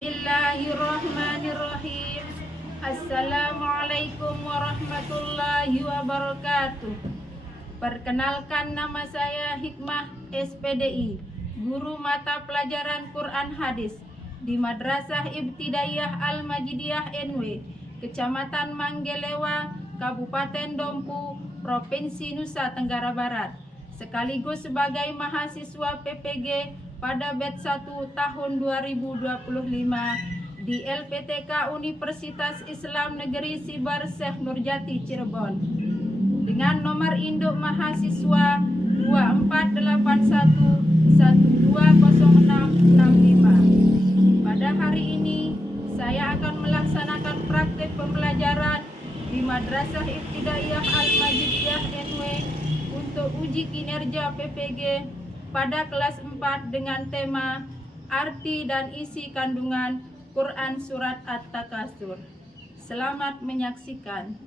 Bismillahirrahmanirrahim. Assalamualaikum warahmatullahi wabarakatuh. Perkenalkan, nama saya Hikmah SPDI, guru mata pelajaran Quran Hadis di Madrasah Ibtidaiyah Al-Majidiyah NW, Kecamatan Manggelewa, Kabupaten Dompu, Provinsi Nusa Tenggara Barat, sekaligus sebagai mahasiswa PPG pada batch 1 tahun 2025 di LPTK Universitas Islam Negeri Sibar Syekh Nurjati Cirebon dengan nomor induk mahasiswa 2481120665. Pada hari ini saya akan melaksanakan praktik pembelajaran di Madrasah Ibtidaiyah Al-Majidiyah NW untuk uji kinerja PPG pada kelas 4 dengan tema arti dan isi kandungan Quran Surat At-Takasur. Selamat menyaksikan.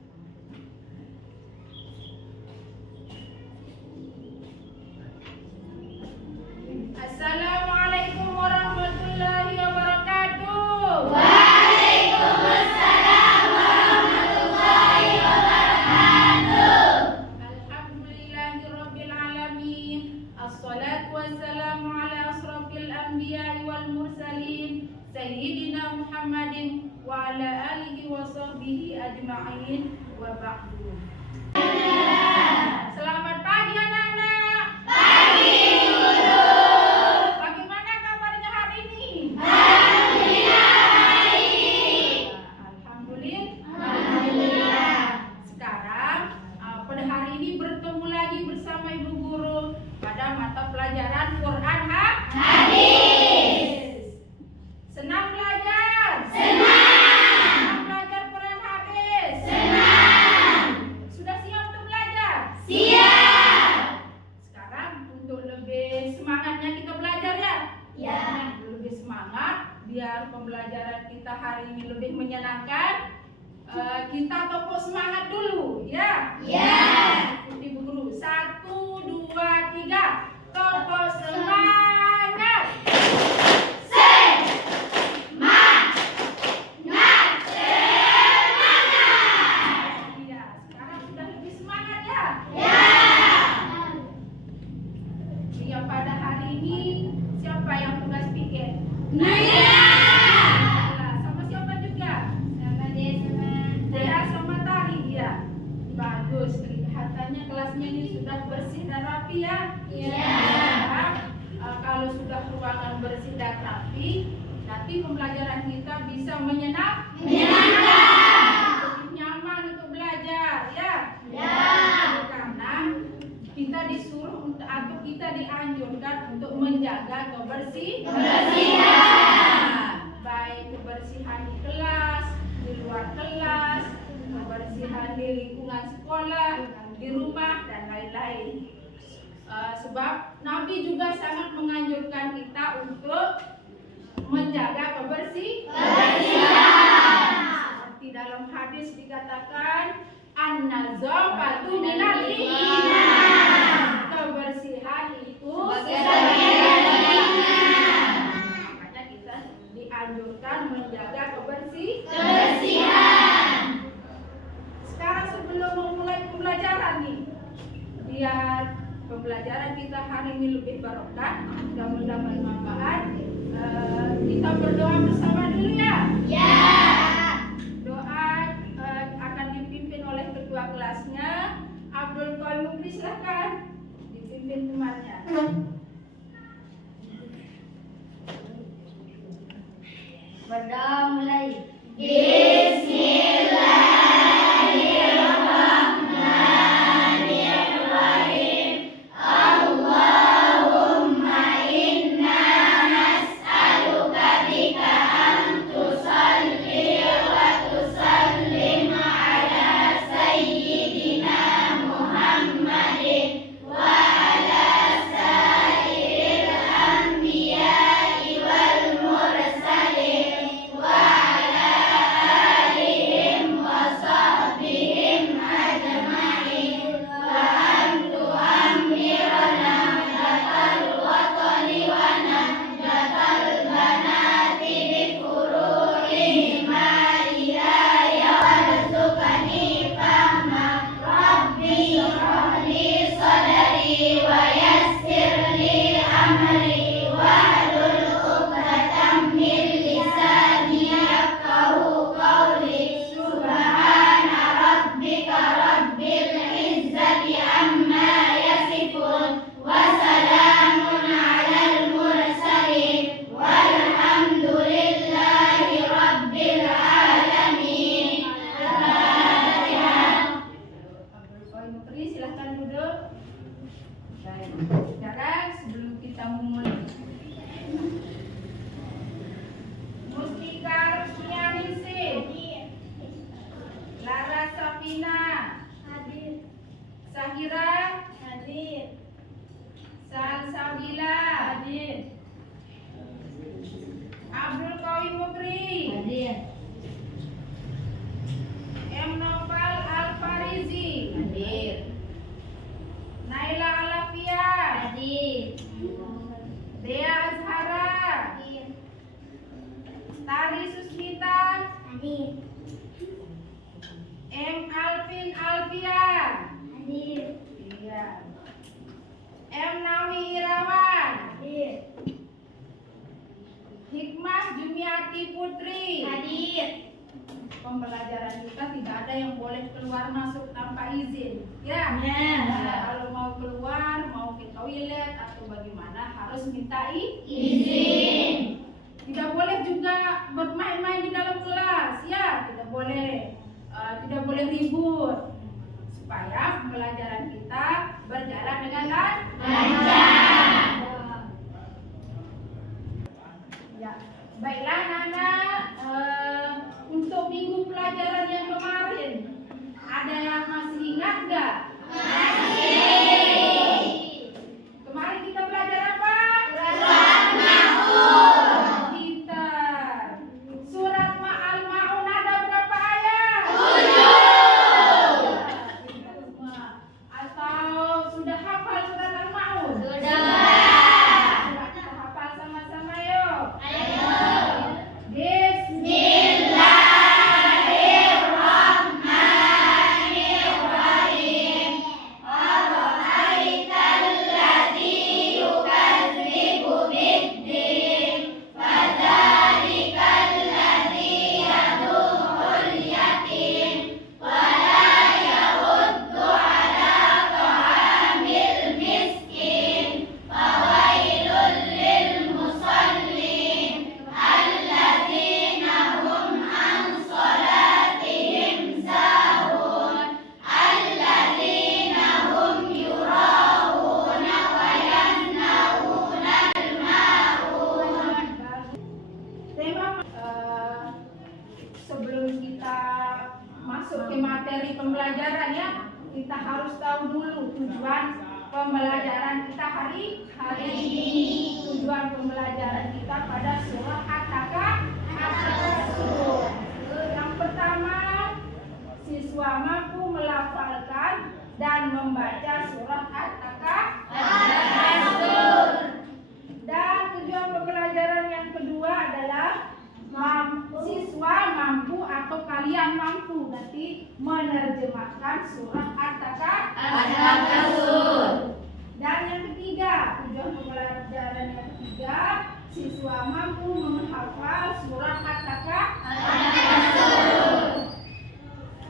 Assalamualaikum warahmatullahi wabarakatuh. Waalaikumsalam warahmatullahi wabarakatuh. Alhamdulillahirabbil alamin. Assalatu wassalamu ala asrofil anbiya'i wal mursalin Sayyidina Muhammadin wa ala alihi wa sahbihi ajma'in wa ba'du. Selamat pagi anak-anak. Pagi guru. Bagaimana kabarnya hari ini? Alhamdulillah baik. Alhamdulillah. Sekarang pada hari ini bertemu lagi bersama Ibu Guru pada mata pelajaran Quran Hadis. Senang belajar? Senang belajar Quran Hadis? Senang. Sudah siap untuk belajar? Siap. Sekarang untuk lebih semangatnya kita belajar ya? Ya. Lebih semangat biar pembelajaran kita hari ini lebih menyenangkan. Kita topok semangat dulu ya? Ya. Ikuti Bu Guru. 1, 2, 3. Topok semangat. Semangat. Semangat. Iya, sekarang sudah lebih semangat ya? Ya. Iya, pada hari ini siapa yang tugas pikir? Naya. Sama siapa juga? Sama dia sama. Dea sama Tari ya. Bagus, kelihatannya kelasnya ini sudah bersih dan rapi ya. Ya. Kalau sudah ruangan bersih dan rapi, nanti pembelajaran kita bisa menyenangkan. Lebih nyaman untuk belajar ya. Ya. Karena kita disuruh atau kita dianjurkan untuk menjaga kebersihan. Baik kebersihan di kelas, di luar kelas, kebersihan di lingkungan sekolah, di rumah dan lain-lain. Sebab Nabi juga sangat menganjurkan kita untuk menjaga kebersihan. Seperti dalam hadis dikatakan, an-nazafatu minal iman. Kebersihan itu Sebagian dari iman. Makanya kita dianjurkan menjaga Kebersihan. Sekarang sebelum memulai pembelajaran nih, biar pembelajaran kita hari ini lebih barokah dan mendapat manfaat, kita berdoa bersama dulu ya. Ya. Doa akan dipimpin oleh ketua kelasnya Abdul Qayyum. Silakan dipimpin temannya. Berdoa mulai. Bismillahirrahmanirrahim. Allahumma inna nas'aluka bika an tusalli wa tusallim ala sayyidina Muhammadin wa ala sairil anbiya'i wal mursalin wa ala Hadir. M. Alvin Alfian. Hadir. Iya. M. Nawi Irawan. Hadir. Hikmah Jumiati Putri. Hadir. Pembelajaran kita tidak ada yang boleh keluar masuk tanpa izin, ya. Ya. Nah, kalau mau keluar, mau ke toilet atau bagaimana harus minta Izin. Tidak boleh juga bermain-main di dalam kelas, ya. Tidak boleh ribut supaya pembelajaran kita berjalan dengan Lancar. Ya, baiklah anak-anak. Untuk minggu pelajaran yang kemarin, ada yang masih ingat nggak? Masih. Kemarin kita belajar apa? Surat Maun. Pintar. Surat Al-Maun ada berapa ayat? 7. Pintar semua. Atau sudah hafal surat Al-Maun? Sudah. Sudah kita hafal sama-sama yuk. Ayo. Bismillahirrahmanirrahim. Ara'aitalladzi yukadzibu biddin, fadzalikalladzi yad'ul yatim wa la yahuddu 'ala ta'amil miskin, fawailul lil musallin alladzina hum an salatihim sahun, alladzina hum yura'una wa yamna'una al-ma'un. Tema sebelum kita masuk ke materi pembelajaran, ya, kita harus tahu dulu tujuan pembelajaran kita hari ini. Tujuan pembelajaran kita pada surah At-Takatsur. Yang pertama, siswa mampu melafalkan dan membaca surah At-Takatsur. Dan tujuan pembelajaran yang kedua adalah siswa mampu atau kalian mampu nanti menerjemahkan surah At-Takatsur. Dan yang ketiga, tujuan pembelajaran yang ketiga, siswa mampu menghafal surah At-Takatsur.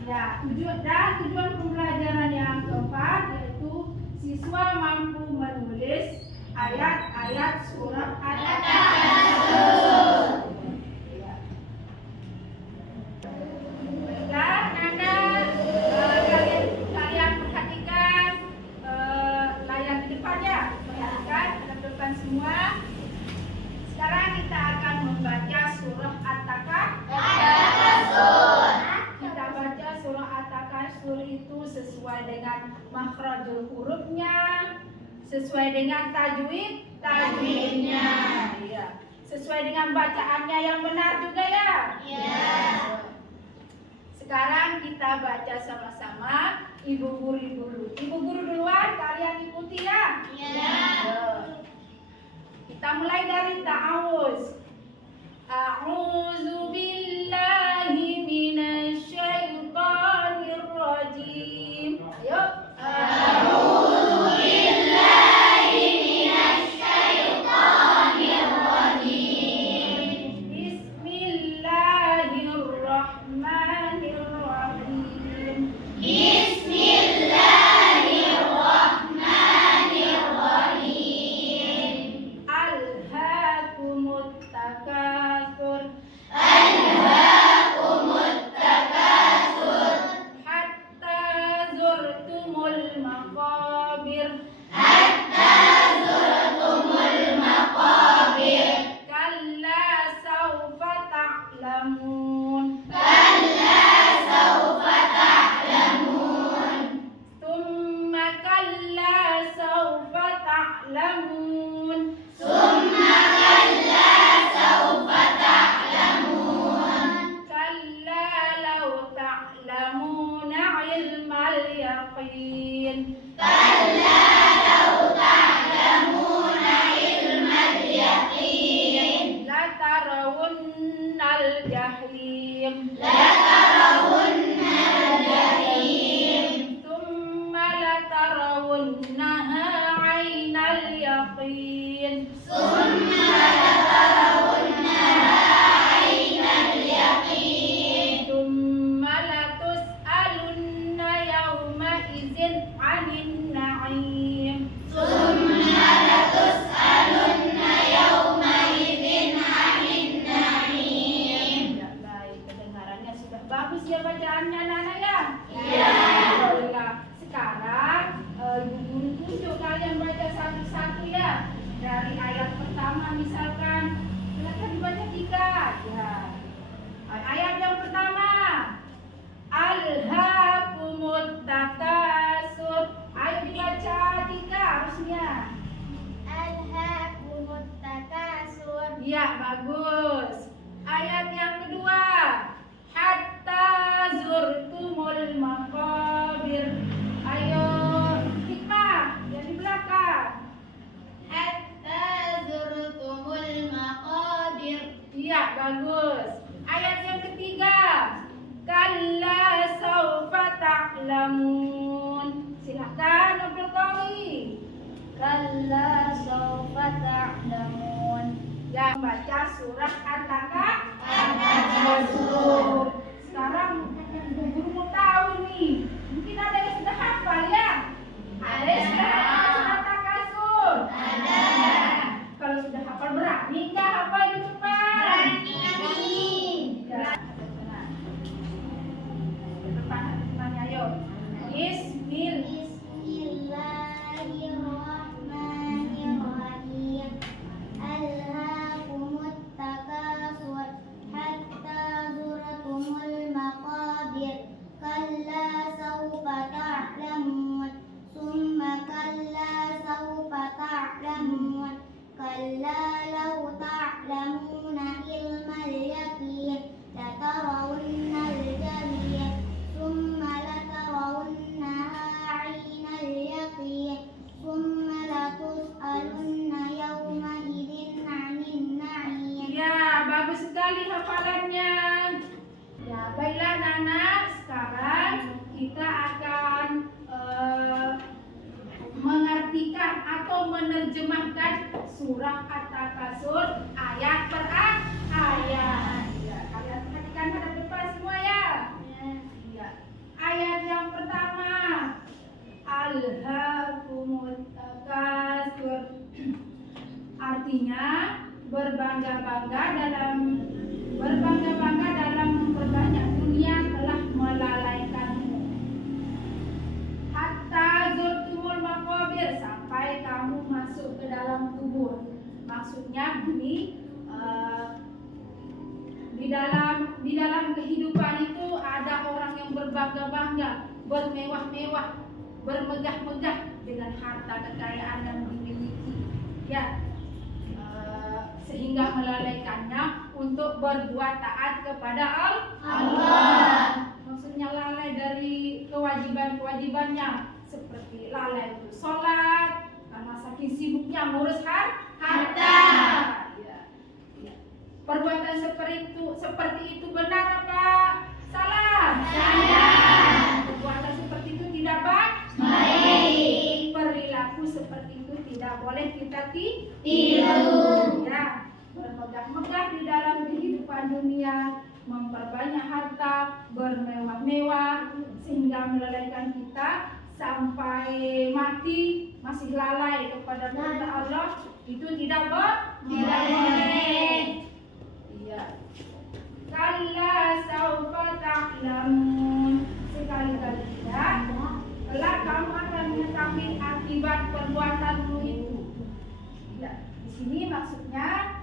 Ya, tujuan pembelajaran yang keempat yaitu siswa mampu menulis ayat-ayat surah At-Takatsur. Ya. Baiklah, Nana, kalian perhatikan layar di depan, ya. Perhatikan layar depan semua. Sekarang kita akan membaca surah At-Takatsur. Kita baca surah At-Takatsur itu sesuai dengan makhrajul hurufnya, sesuai dengan tajwidnya. Iya. Sesuai dengan bacaannya yang benar juga, ya. Ya. Sekarang kita baca sama-sama. Ibu guru dulu. Ibu guru duluan, kalian ikuti, ya. Ya. Kita mulai dari ta'awuz. A'udzu billahi minasy syaithanir rajim. Ayo. A'udzu billahi minasy syaithanir rajim. Bismillahirrahmanirrahim. Bismillahirrahmanirrahim. Alhaakumut takatsur. ya bacaannya Nana ya? Iya. Alhamdulillah. Sekarang Ibu Guru tunjuk kalian baca satu-satu ya. Dari ayat pertama misalkan, silakan dibaca 3 ya. Ayat yang pertama, Alhaakumut takasur. Ayo dibaca 3 harusnya. Alhaakumut takasur. Iya, bagus. Ayat yang kedua, hatta zurtumul maqabir. Ayo, hikmah yang di belakang. Hatta zurtumul maqabir. Iya, bagus. Ayat yang ketiga, kalla saufa ta'lamun. Silakan Abdul Qawi. Kalla sawfa ta'lamun. Yang baca surah At-Takasur. Sekarang Ibu Guru mau tahu nih, mungkin ada yang sudah hafal ya? Ada yang sudah hafal surah At-Takasur? Ada. Kalau sudah hafal berani nggak hafal di depan? Berani. Ya, tenang. Di depan, ayo. Bismillah. Bismillahirrahmanirrahim. Alhaakumut takasur hatta zurtumul maqabir. Kalla sawfa ta'lamun. Summa kalla sawfa ta'lamun. Kalla law ta'lamuna ilmal yaqin latarawunnal jahim. Summa latarawunnaha 'ainal yaqin. Summa latus'alunna yawma idzin 'anil na'im. Ya, bagus sekali hafalannya. Ya, baiklah Nana, sekarang kita akan mengartikan atau menerjemahkan surah At-Takasur ayat per ayat. Ya, kalian perhatikan pada depan semua ya. Ya. Ayat yang pertama, Alhaakumut takasur. Artinya berbangga-bangga dalam memperbanyak dunia telah melalaikanmu. Hatta zurtumul maqabir, sampai kamu masuk ke dalam kubur. Maksudnya begini, di dalam kehidupan itu ada orang yang berbangga-bangga, bermewah-mewah, bermegah-megah dengan harta kekayaan yang dimiliki. Ya, sehingga melalaikannya untuk berbuat taat kepada Allah. Maksudnya lalai dari kewajiban-kewajibannya, seperti lalai untuk sholat karena saking sibuknya ngurus harta. Ya. Ya. Perbuatan seperti itu benar apa salah? Salah. Perbuatan seperti itu tidak baik. Perilaku seperti itu tidak boleh kita tiru. Ya, bermegah-megah di dalam kehidupan dunia, memperbanyak harta, bermewah-mewah, sehingga melalaikan kita sampai mati masih lalai kepada perintah Allah, itu tidak boleh. Iya. Kalla saufa ta'lamun. Sekali-kali tidak, kelak kamu akan mengetahui akibat perbuatanmu itu. Ya, di sini maksudnya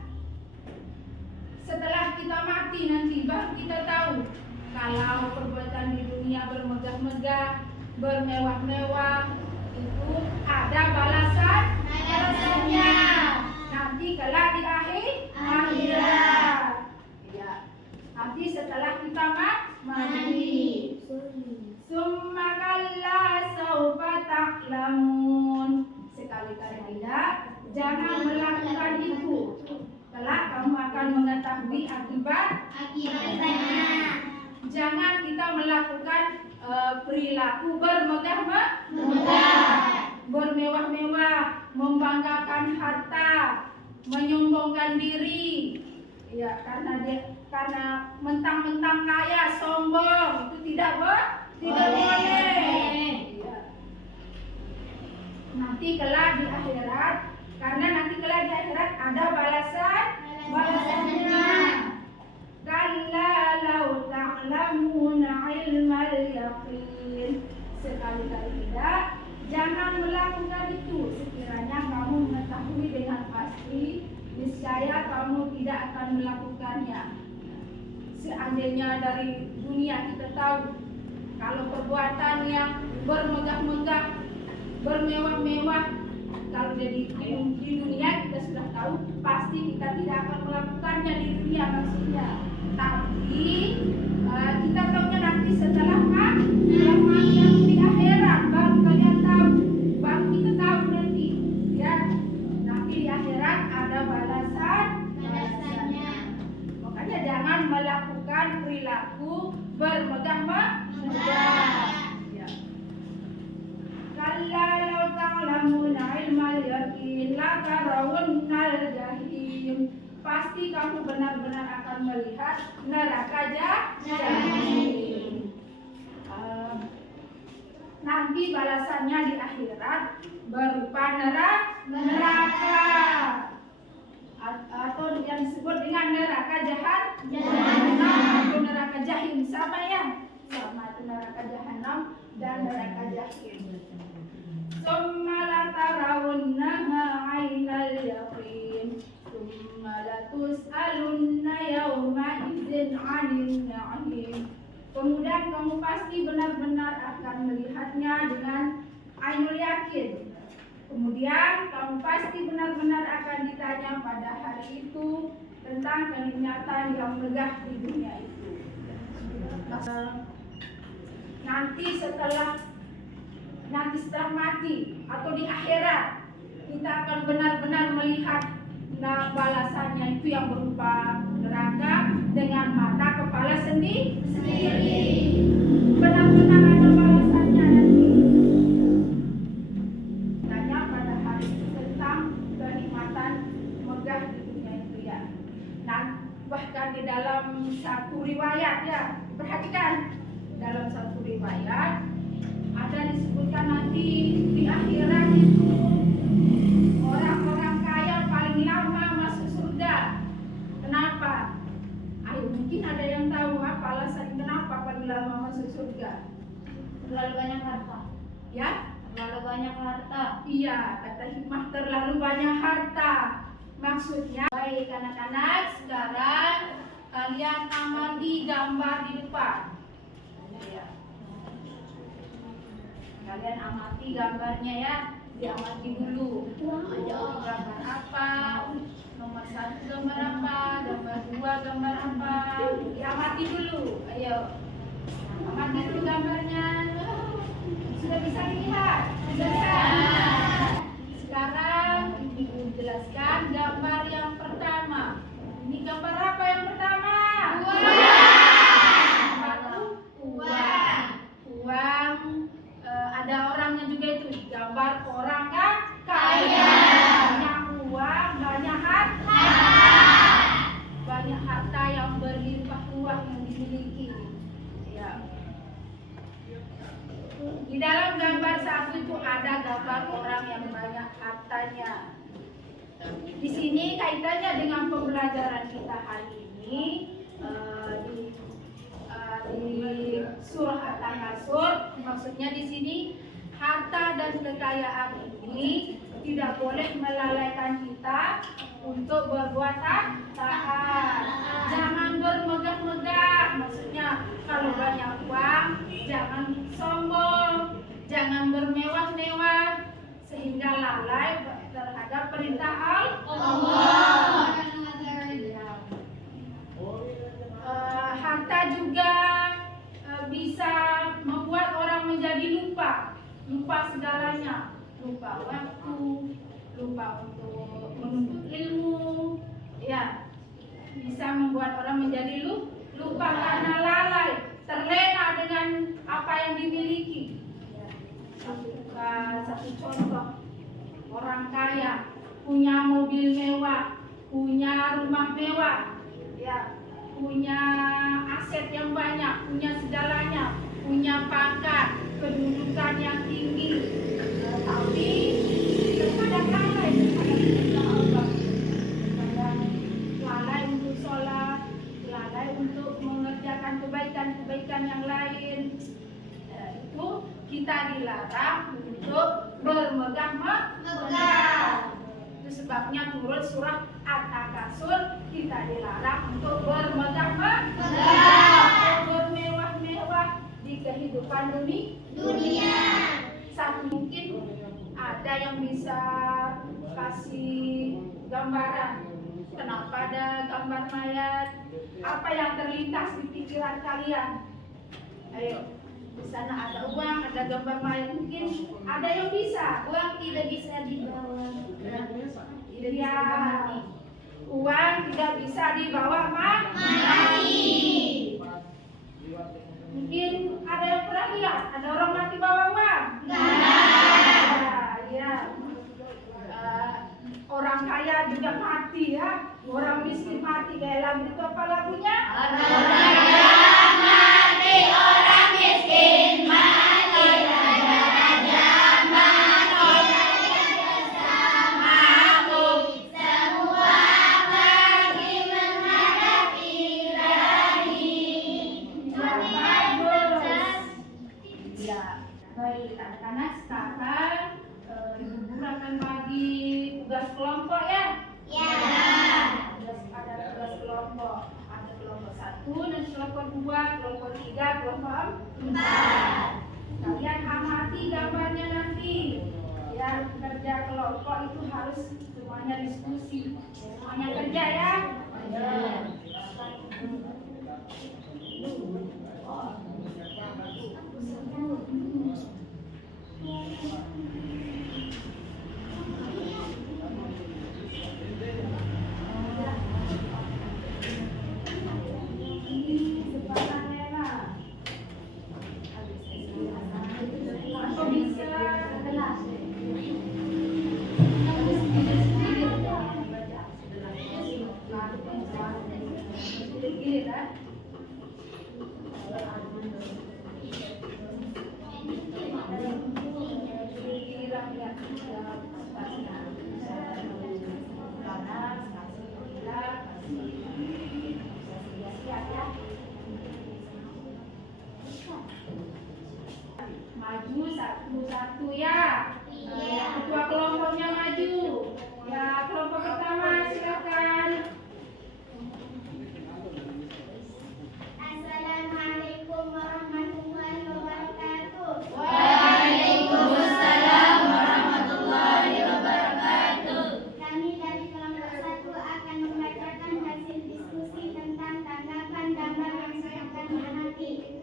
setelah kita mati nanti baru kita tahu kalau perbuatan di dunia bermegah-megah, bermewah-mewah itu ada balasannya. Nanti kelak di akhirat. Ya. Nanti setelah kita mati. Summa kalla saufa ta'lamun. Sekali-kali tidak, jangan melakukan itu. Kelak kamu akan mengetahui akibatnya. Jangan kita melakukan perilaku bermewah-mewah, membanggakan harta, menyombongkan diri. Ya, karena mentang-mentang kaya sombong, itu tidak boleh. Ya. Nanti kelak di akhirat, karena nanti kelak di akhirat ada balasannya. Kalla law ta'lamuna ilmal yaqin. Sekali-kali tidak, jangan melakukan itu. Sekiranya kamu mengetahui dengan pasti, niscaya kamu tidak akan melakukannya. Seandainya dari dunia kita tahu kalau perbuatan yang bermegah-megah, bermewah-mewah, kalau di dunia kita sudah tahu, pasti kita tidak akan melakukannya di dunia maksudnya. Tapi kita tahunya nanti setelah yang di akhirat baru kalian tahu, baru kita tahu nanti, ya. Nanti di akhirat ada balasannya. Makanya jangan melakukan perilaku bermegah-megah. Ya. Kalla law ta'lamuna ilmal yaqin la tarawunnal jahim. Pasti kamu benar-benar akan melihat neraka jahim. Nanti balasannya di akhirat berupa neraka atau yang disebut dengan neraka jahanam atau neraka jahim, sama ya, sama itu neraka jahanam dan neraka jahim. Summa la tarawunnaha 'ainal yaqin summa la tus'alunna yawma idzin 'anil na'im. Kemudian kamu pasti benar-benar akan melihatnya dengan ainul yakin. Kemudian kamu pasti benar-benar akan ditanya pada hari itu tentang kenikmatan yang megah di dunia itu. Nanti setelah mati atau di akhirat, kita akan benar-benar melihat balasannya itu yang berupa neraka dengan mata kepala sendiri. Benar-benar ada balasannya nanti. Tanya pada hari itu tentang kenikmatan megah di dunia itu ya. Nah, bahkan di dalam satu riwayat ya, perhatikan, dalam satu riwayat ada disebutkan nanti di akhirat itu orang-orang kaya paling lama masuk surga. Kenapa? Ayo, mungkin ada yang tahu apa alasan kenapa paling lama masuk surga? Terlalu banyak harta. Ya? Terlalu banyak harta. Iya, kata hikmah terlalu banyak harta. Maksudnya, baik anak-anak, sekarang kalian amati gambar di depan. Ya. Kalian amati gambarnya ya, diamati dulu. Gambar apa? Nomor 1 gambar apa? Gambar 2 gambar apa? Diamati dulu. Ayo, amati dulu gambarnya. Sudah bisa dilihat? Sudah. Sekarang Ibu jelaskan gambar yang pertama. Ini gambar apa yang pertama? Uang. Ada orangnya juga itu. Gambar orang kaya. Banyak uang, banyak harta. Banyak harta yang berlimpah ruah yang dimiliki. Ya. Di dalam gambar 1 itu ada gambar orang yang banyak hartanya. Di sini kaitannya dengan pembelajaran kita hari ini di surah At-Takasur. Maksudnya di sini harta dan kekayaan ini tidak boleh melalaikan kita untuk berbuat taat. Jangan bermegah-megah. Maksudnya kalau banyak uang, jangan sombong, jangan bermewah-mewah sehingga lalai terhadap perintah Allah. Harta juga bisa membuat orang menjadi lupa segalanya, lupa waktu, lupa untuk menuntut ilmu, ya, bisa membuat orang menjadi lupa karena lalai, terlena dengan apa yang dimiliki. Satu contoh, orang kaya punya mobil mewah, punya rumah mewah, ya, punya aset yang banyak, punya segalanya, punya pangkat, kedudukan yang tinggi, tapi terkadang lalai terhadap perintah Allah, terkadang lalai untuk sholat, lalai untuk mengerjakan kebaikan-kebaikan yang lain. Itu kita dilarang untuk bermegah-megah. Itu sebabnya turut surat At-Takasur, kita dilarang untuk bermegah-megah, bermewah-mewah di kehidupan dunia. Satu mungkin ada yang bisa kasih gambaran kenapa ada gambar mayat, apa yang terlintas di pikiran kalian? Ayo, di sana ada uang, ada gambar mayat, mungkin ada yang bisa. Uang tidak bisa dibawa. Ya, uang tidak bisa dibawa mati. Mungkin ada yang pernah lihat ada orang mati bawa uang? Ya. Orang kaya juga mati ya, orang miskin mati. Kayak lagu itu apa lagunya? Orang kaya mati, orang miskin mati, raja-raja mati, mati, semua pergi menghadap Ilahi. Ya, baik anak-anak, sekarang Ibu Guru akan bagi tugas kelompok ya. Ada tugas kelompok. Ada kelompok 1 dan kelompok 2, kelompok 3, kelompok 4. Kalian amati gambarnya nanti. Ya, kerja kelompok itu harus semuanya diskusi, semuanya kerja ya. Maju satu-satu ya. Ketua kelompoknya maju. Ya, kelompok pertama silakan. Assalamualaikum warahmatullahi wabarakatuh. Waalaikumsalam warahmatullahi wabarakatuh. Kami dari kelompok 1 akan membacakan hasil diskusi tentang tanggapan gambar yang sudah kami amati.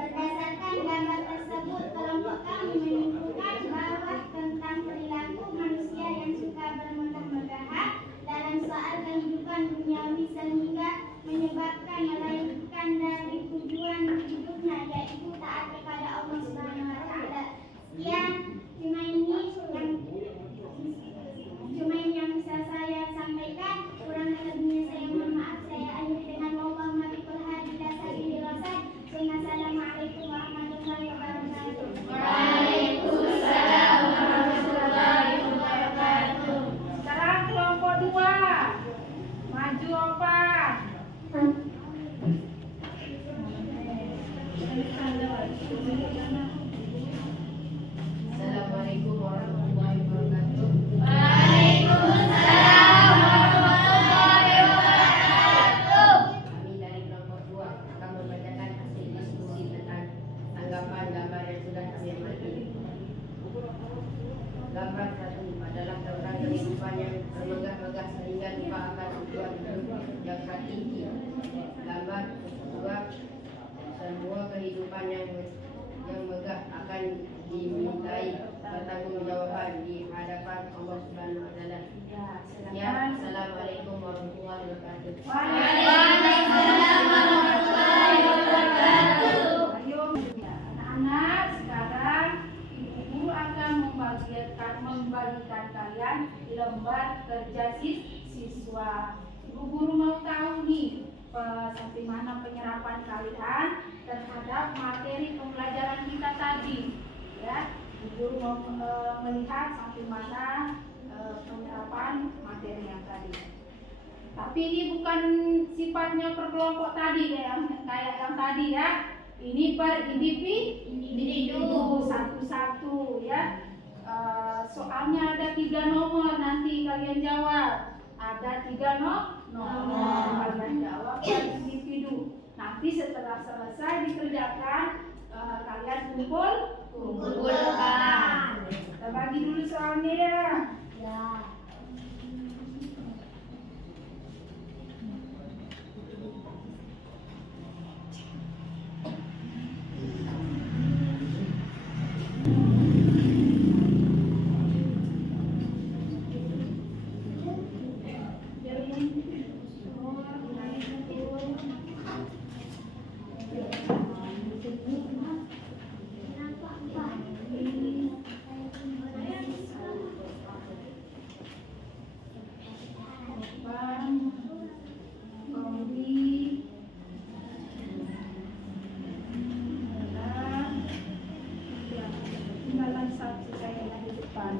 Berdasarkan gambar tersebut, kelompok kami menyimpulkan bahwa tentang perilaku manusia yang suka bermegah-megahan dalam soal kehidupan duniawi sehingga menyebabkan melainkan dari tujuan hidupnya, yaitu taat kepada Allah Subhanahu wa taala. Sekian cuma ini yang bisa saya sampaikan. Kurang lebihnya saya mohon maaf. Saya akhiri dengan Allahumma biqul hadi ila sabilir rasyad. Assalamualaikum warahmatullahi wabarakatuh. Waalaikumsalam warahmatullahi wabarakatuh. Sekarang kelompok 2. Maju opa. Assalamualaikum warahmatullahi wabarakatuh. Waalaikumsalam warahmatullahi wabarakatuh. Kami dari kelompok 2 akan membacakan hasil diskusi tentang tanggapan gambar yang sudah kami amati. Gambar 1 adalah tentang kehidupan yang bermegah-megah sehingga lupa akan tujuan hidup yang hakiki. Gambar 2, semua kehidupan yang megah akan dimintai pertanggungjawaban di hadapan Allah Subhanahu wa taala. Ya, assalamualaikum warahmatullahi wabarakatuh. Waalaikumsalam warahmatullahi wabarakatuh. Ayo, ya, anak-anak, sekarang Ibu Guru akan membagikan kalian lembar kerja siswa. Ibu Guru mau tahu nih sampai mana penyerapan kalian terhadap materi pembelajaran kita tadi. Ya, Ibu Guru mau melihat sampai mana penyerapan materi yang tadi. Tapi ini bukan sifatnya per kelompok tadi kayak yang tadi ya. Ini per individu satu-satu ya. Soalnya ada 3 nomor, nanti kalian jawab. Ada 3 nomor. Kalian jawab per individu. Nanti setelah selesai dikerjakan, kalian kumpulkan. Kita bagi dulu soalnya ya. Ya. Tinggalan satu kayaknya di depan.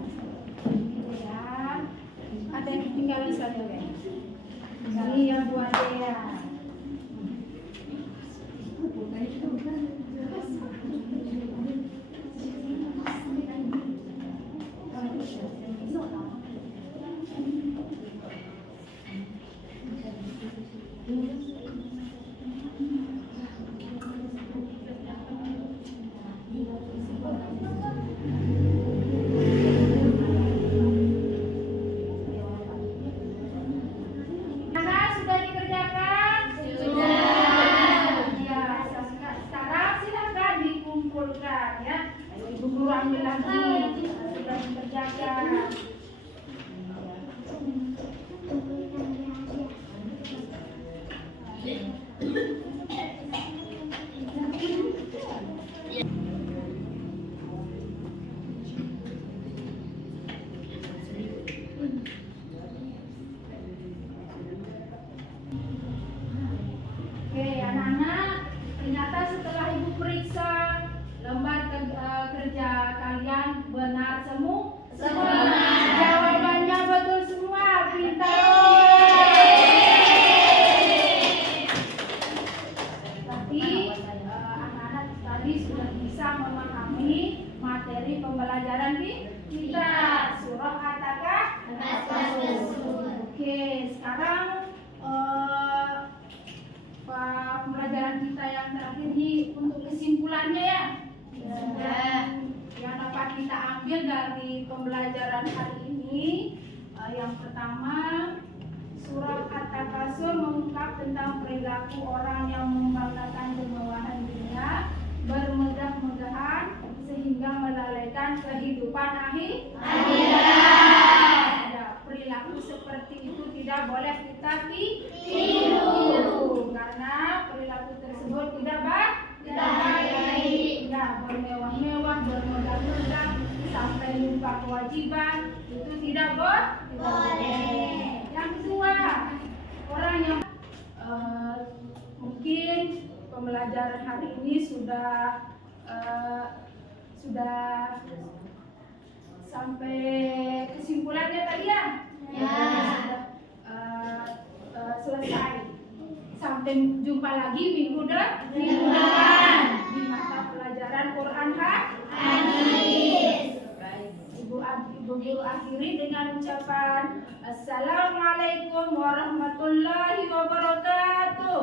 Ya, ada yang tinggalan satu ya. Ini yang buat dia. Sudah dikerjakan? Sudah. Ya, sekarang silakan dikumpulkan ya. Ayo Ibu Guru ambil lagi. Sudah dikerjakan. Oke, anak-anak, ternyata setelah Ibu periksa lembar kerja kalian benar semua? Jawabannya betul semua, pintar. Tapi anak-anak tadi sudah bisa memahami materi pembelajaran kita. Surah At-Takasur. Oke, sekarang pembelajaran kita yang terakhir ini untuk kesimpulannya ya. Yang dapat kita ambil dari pembelajaran hari ini, yang pertama, surah At-Takasur mengungkap tentang perilaku orang yang membanggakan kemewahan dunia, bermegah-megahan sehingga melalaikan kehidupan akhirat. Ya, perilaku seperti itu tidak boleh kita tiru, karena perilaku tersebut tidak baik. Ya, bermewah-mewah, bermegah-megah sampai lupa kewajiban itu tidak boleh. Yang kedua, orang yang mungkin pembelajaran hari ini sudah sampai kesimpulannya tadi ya. Selesai. Sampai jumpa lagi minggu depan di mata pelajaran Quran Hadis. Ibu Guru akhiri dengan ucapan Assalamualaikum warahmatullahi wabarakatuh.